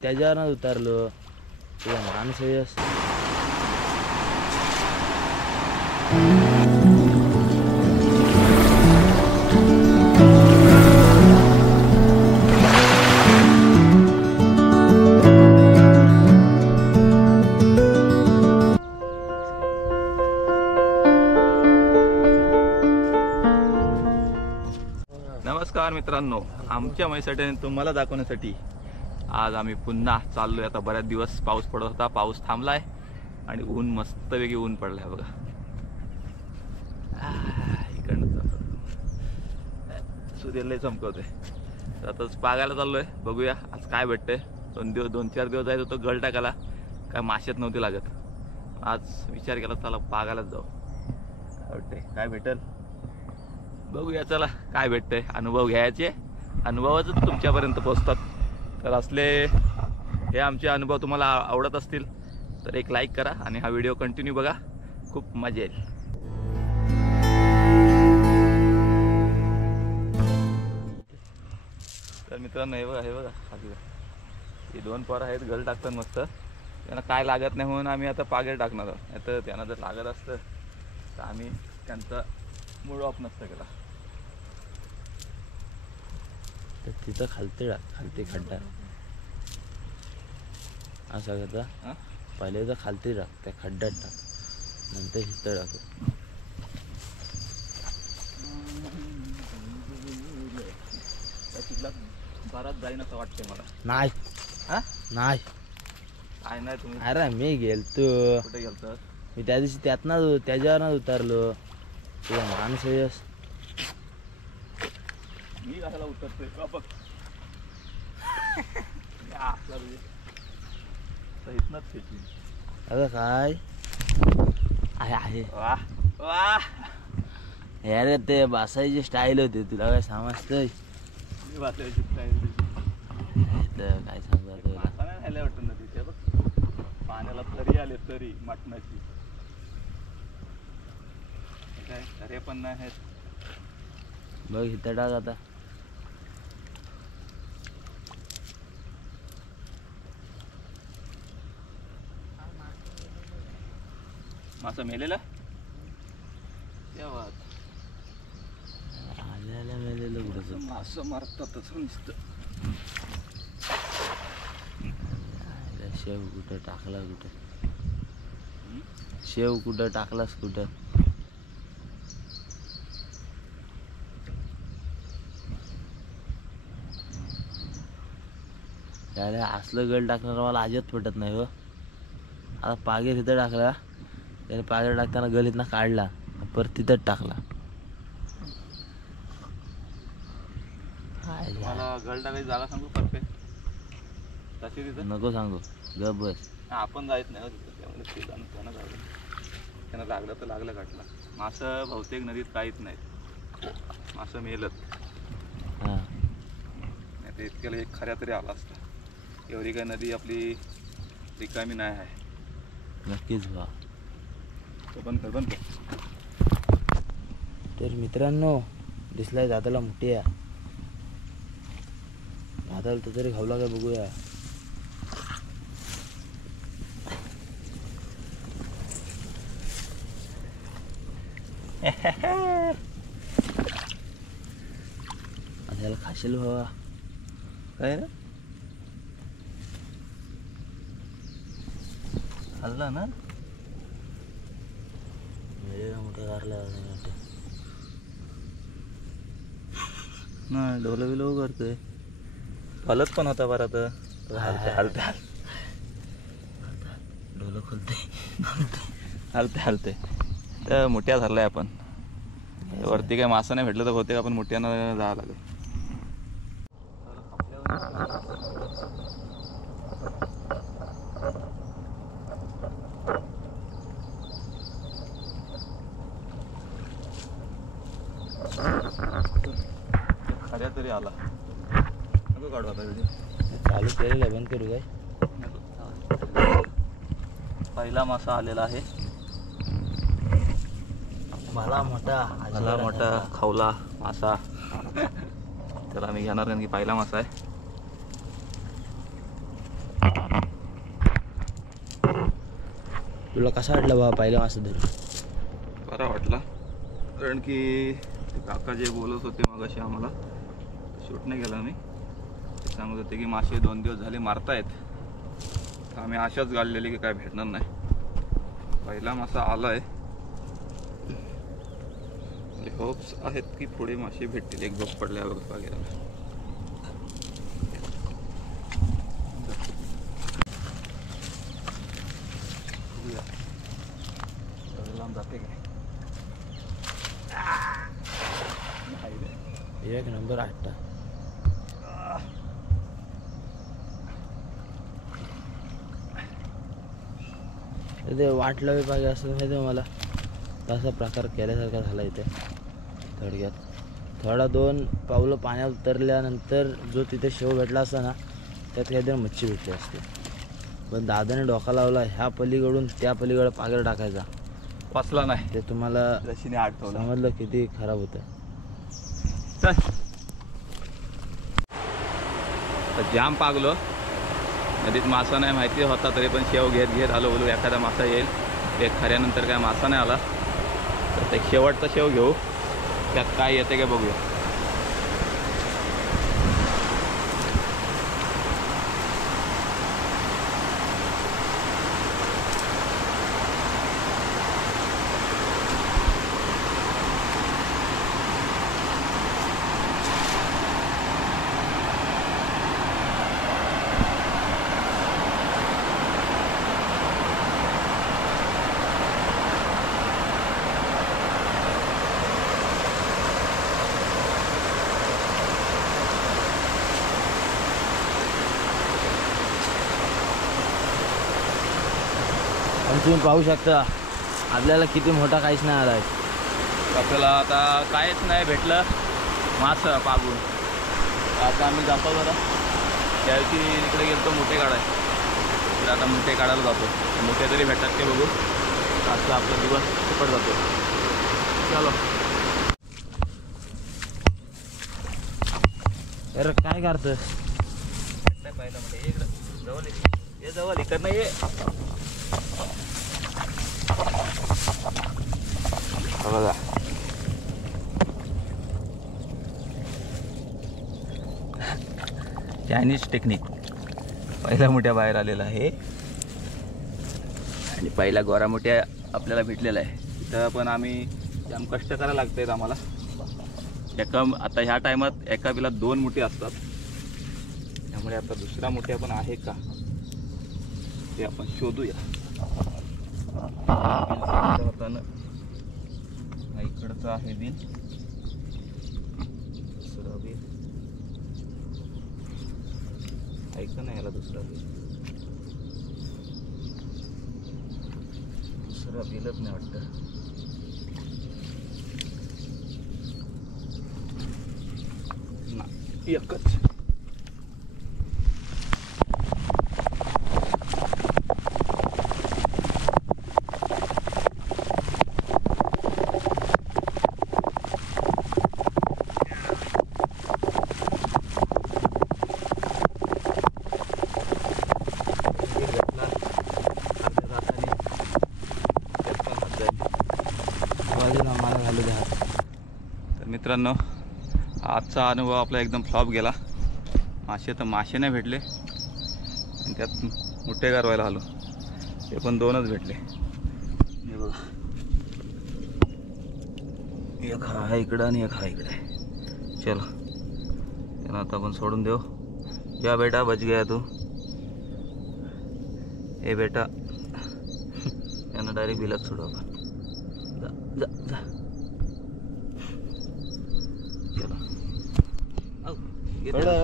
त्याच्यावरच उतरलो. तुझा माणूस आहेस. नमस्कार मित्रांनो, आमच्या मैसाट्याने तुम्हाला दाखवण्यासाठी आज आम्ही पुन्हा चाललोय. आता बऱ्याच दिवस पाऊस पडत होता, पाऊस थांबलाय आणि ऊन मस्तपैकी ऊन पडलाय बघा. इकडनं सूर्याला चमकवतोय. आताच पागायला चाललोय, बघूया आज काय भेटतंय. 2-4 दिवस जायचं होतं गळ टाकायला, काय माश्यात नव्हती लागत. आज विचार केला चला पागायलाच जाऊ. काय वाटतंय काय भेटल बघूया. चला काय भेटतंय. अनुभव घ्यायचे, अनुभवच तुमच्यापर्यंत पोहोचतात. तर असले हे आमचे अनुभव तुम्हाला आवडत असतील तर एक लाईक करा आणि हा व्हिडिओ कंटिन्यू बघा, खूप मजा येईल. तर मित्रांनो हे बघा ही 2 पोरं आहेत, गल टाकतात मस्त. त्यांना काय लागत नाही म्हणून आम्ही आता पागेल टाकणार आहोत. नाही तर त्यांना जर लागत असतं तर आम्ही त्यांचा मूड ऑफ नसतं केला. तिथं खालती खड्डा असा करता. पहिले तर खालती टाक, त्या खड्ड्यात टाक, नंतर इथं टाकू. तिथला बराच जाईन असं वाटतंय मला. नाही नाही काय नाही तुम्ही. अरे मी गेलतो. कुठे गेलतो मी त्या दिवशी त्याच्यावरच उतरलो. तुझा माणूस आहेस. मी कशाला उतरतोय बघ. अगं काय आहे वाह वाह. अरे ते बसायची स्टाईल होती, तुला काय समजतंय? मी बसायची स्टाईल काय सांगतो तुला. मासा नाही खायला वाटत ना तिथे बघ. पाण्याला तरी आले, तरी मटणाची काय तरी पण नाही आहेत. बघ इथं टाक आता. मासा मेलेला तेव्हा आल्याला मेलेलं कुठं. मासं मारतातच नुसतं. शेव कुठं टाकला, शेव कुठं टाकलास, कुठं? त्याला असलं गळ टाकणार मला अजिबात पटत नाही हो. आता पागे तिथं टाकला, त्याने पागे टाकताना गलीतनं काढला, परत तिथंच टाकला. मला गळ टाकायची जागा सांगू परफेक्ट तशी तिथं. नको सांगू, गप बस. आपण जायत नाही तिथं, त्यामुळे ते जाणं त्यांना जायला. त्यांना लागलं तर लागलं काटलं. मासं बहुतेक नदीत काहीच नाहीत, मासं मेलत. हां नाही तर इतक्याला एक खऱ्या तरी आला असता. एवढी काय नदी आपली रिकामी नाही आहे. नक्कीच बा. बंद. तर मित्रांनो, दिसलाय दादाला मोठी आहे. दादाला तो तरी खावला काय बघूया. त्याला खाशील भावा. काय रे खाल्ला ना. मोठं कारला नाही डोलं बिलो करतोय. हलत पण होता बरं. तर हलते डोलं खोलते हलते तर मोठ्या धरलाय आपण. वरती काय मासा नाही भेटलं तर बहुतेक आपण मोठ्यानं जावं लागेल. खऱ्या तरी आला. नको काढू आता व्हिडिओ. चालू केलेलं बंद करू काय. पहिला मासा आलेला आहे. भला मोठा खावला मासा. तर आम्ही घेणार कारण की पहिला मासा आहे. तुला कसा वाटला बाबा पहिला मासा धरून? बरा वाटला, कारण की ते काका जे बोलत होते मग असे आम्हाला शूट नाही केला मी, ते सांगत होते की मासे 2 दिवस झाले मारतायत, तर आम्ही आशाच गाळलेली की काय भेटणार नाही. पहिला मासा आला आहे, होप्स आहेत की पुढे मासे भेटतील. एक बघ पडल्यावर बागेला. लांब जाते काय? एक नंबर 8. ते वाटलं पाहिजे असं माहिती आहे मला, तसा प्रकार केल्यासारखा झाला इथे थोडक्यात. थोडा 2 पावलं पाण्यात उतरल्यानंतर जो तिथे शेव भेटला असता ना, त्यात काहीतरी मच्छी भेटली असते. पण दादाने डोका लावला ह्या पलीकडून त्या पलीकडे पागर टाकायचा, वाचला नाही. ते तुम्हाला रशीने आठवलं. समजलं किती खराब होतं. चल, जाम पागलो. नदीत मासा नाही माहिती होता, तरी पण शेव घेत घेत आलो. बोलू एखादा मासा येईल. एक खऱ्यानंतर काय मासा नाही आला, तर ते शेवटचा शेव घेऊ, त्यात काय येते काय बघूया. आणि तुम्ही पाहू शकता आपल्याला किती मोठा काहीच नाही आला आहे. आपल्याला आता काहीच नाही भेटलं मासा पागून. आता आम्ही जातो जरा, त्यावेळी इकडे गेलो मोठे काढाय, तर आता मोठे काढायला जातो. मोठे तरी भेटतात ते बघू. आजचा आपला दिवस सुपट जातो. चलो. अरे काय करतं? पाहिलं म्हणजे इकडं जवळ ये, जवळ इकडनं ये. बघा चायनीज टेक्निक. पहिला मोठ्या बाहेर आलेला आहे आणि पहिला गोरा मोठ्या आपल्याला भेटलेला आहे. इथं पण आम्ही जाम कष्ट करायला लागतात आम्हाला. आता ह्या टायमात एका बिलात 2 मोठे असतात, त्यामुळे आता दुसरा मोठ्या पण आहे का ते आपण शोधूया. इकडचं आहे बिल, दुसरा बिल ऐक नाही याला. दुसरा बिलच नाही वाटतं. ना एकच. मला घालू द्या. तर मित्रांनो, आजचा अनुभव आपला एकदम फ्लॉप गेला. मासे नाही भेटले आणि त्यात मोठे गारवायला आलो, ते पण 2च भेटले. हे बघा, एक हा इकडं आणि एक हा इकडे. चलो, त्यांना आता आपण सोडून देऊ. या बेटा, बच गया तू. हे बेटा, यांना डायरेक्ट बिलात सोडू आपण. जा जा जा. चलो.